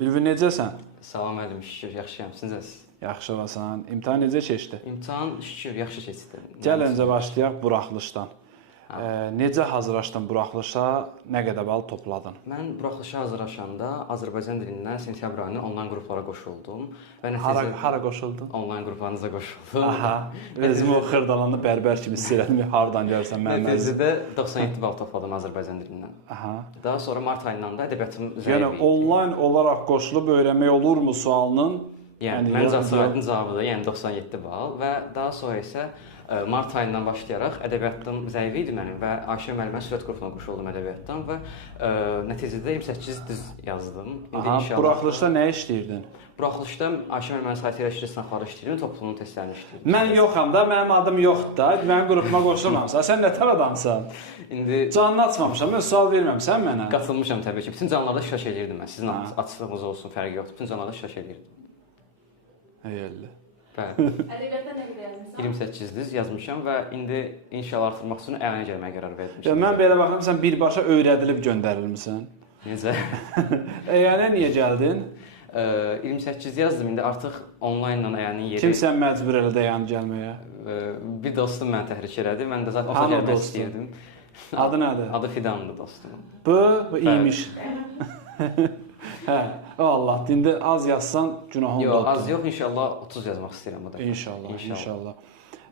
Ülvi necəsən? Salam əleyküm, şükür, yaxşıyam. Siz necəsiz? Yaxşı olasan. İmtahan necə keçdi? İmtahan şükür yaxşı keçdi. Gəl öncə başlayaq buraxılışdan. Necə hazırlaşdın buraxılışa? Nə qədər bal topladın? Mən buraxılışa hazırlaşanda Azərbaycan dilindən sentyabr ayında onlayn qruplara qoşuldum və Hara qoşuldun? onlayn qruplarınıza qoşuldum. Aha. Özümü o xırdalanı bərbər kimi istəyirəm. Hardan görsən mən. Nəticədə 97 bal topladım Azərbaycan dilindən. Aha. Daha sonra mart ayından da ədəbiyyatım zəif Yəni idi. onlayn olaraq qoşulub öyrənmək olurmu sualının? Yəni mən cavabın cavabıdır, yəni 97 bal və daha sonra isə mart ayından başlayaraq ədəbiyyatım zəif idi mənim və Ayşə müəllimə sürət qrupuna qoşuldum ədəbiyyatdan və nəticədə 28 diz yazdım. Aha, buraxılışda nə işləyirdin? Buraxılışda Ayşə müəllimənin saytı ilə şirə sınaqları işləyirdim, toplumun testlərini işləyirdim. Mən yoxam da, mənim adım yoxdur da, mənim qrupuma qoşulmamısan. Sən nə tər adamsan? İndi Canını açmamışam, mən sual verməmsən mənə. qatılmışam təbii ki. Bütün canlılarda iştirak edirdim mən. Sizin açıqlığınız olsun, fərqi yoxdur. Bütün canlılarda iştirak edirdim. Eyvallah. Bəli. Ədəbiyyatda nə qədər yazmısan? 28 diz yazmışam və indi inşallah artırmaq üçün əyana gəlməyə qərar vermişəm. Mən belə baxıram, sən birbaşa öyrədilib göndərilmisən. Necə? Yəni niyə gəldin? 28 yazdım, indi artıq onlaynla əyənin yeri. Kim sən məcbur elədi yəni gəlməyə? Bir dostum məni təhrik elədi. Mən də zaten o Hanı gəlmək dostun? istəyirdim. Adı nədir? Adı Fidandır dostum. Bu imiş. Hə, Allah, indi az yazsan günahın da. Yox, az yox, inşallah 30 yazmaq istəyirəm bu da. İnşallah.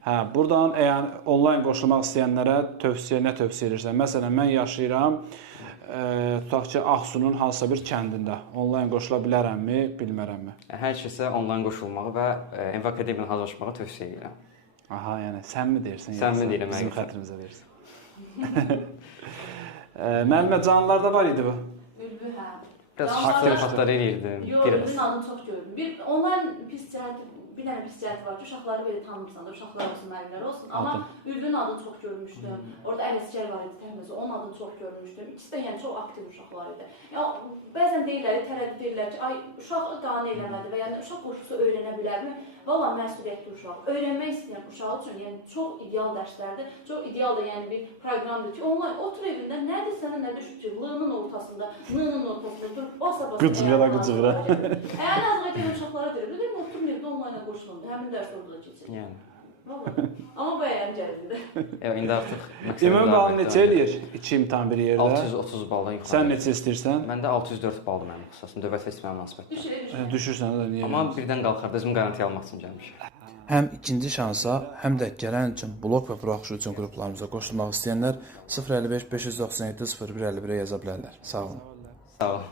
Hə, burdan yəni onlayn qoşulmaq istəyənlərə nə tövsiyə edirsən? Məsələn, mən yaşayıram tutaq ki, Ağsunun hansısa bir kəndində. Onlayn qoşula bilərəmmi, bilmərəmmi? Hər kəsə onlayn qoşulmağı və MV Akademiyadan hazırlaşmağı tövsiyə edirəm. Aha, yəni sən mi deyirsən? Sən mi deyirəm? Bizim xətrimizə deyirsən. Müəllimə canlılarda var idi bu. Ülbü, hə. Biraz xatları eləyirdim. Yox, Ülbünün adını çox gördüm. Bir onlayn pis cəhəti, bir dənə pis cəhəti var ki, uşaqları belə tanımırsan da, uşaqlar olsun, müəllimlər olsun. Amma Ülbünün adını çox görmüşdüm. Orada Ələsgər var idi, təxminən onun adını çox görmüşdüm. İkisi də yəni çox aktiv uşaqlar idi. Ya bəzən deyirlər, tərəddüd edirlər ki, ay uşaq qane eləmədi və yəni uşaq qoşulsa öyrənə bilərmi? Valla məsuliyyətli uşaq. Öyrənmək istəyən uşaq üçün yəni çox ideal dərslərdir. Çox ideal da yəni bir proqramdır ki, onlayn otur evində nədir sənə nə düşüb ki, l-nın ortasında, n-nın ortasında dur, basa-basa. Qıcıqla. Yəni azğa gələn uşaqlara deyir, dedim oturum evdə onlayna qoşulun. Həmin dərs orada da keçir. Yəni. Valla. Amma bəyəm gəldi. İndi artıq Ümumi balın neçə eləyir? 2 imtahan bir yerdə. 630 baldan yuxarı. Sən neçə istəyirsən? Məndə 604 baldır mənim ixtisasım, dövlət seçmə münasibətdə. Düşürsən də niyə? Amma birdən qalxar, özümü qarantiya almaq üçün gəlmişəm. Həm ikinci şansa, həm də gələn üçün blok və buraxılış üçün qruplarımıza qoşulmaq istəyənlər 055 597 0151-ə yaza bilərlər. Sağ olun. Sağ olun.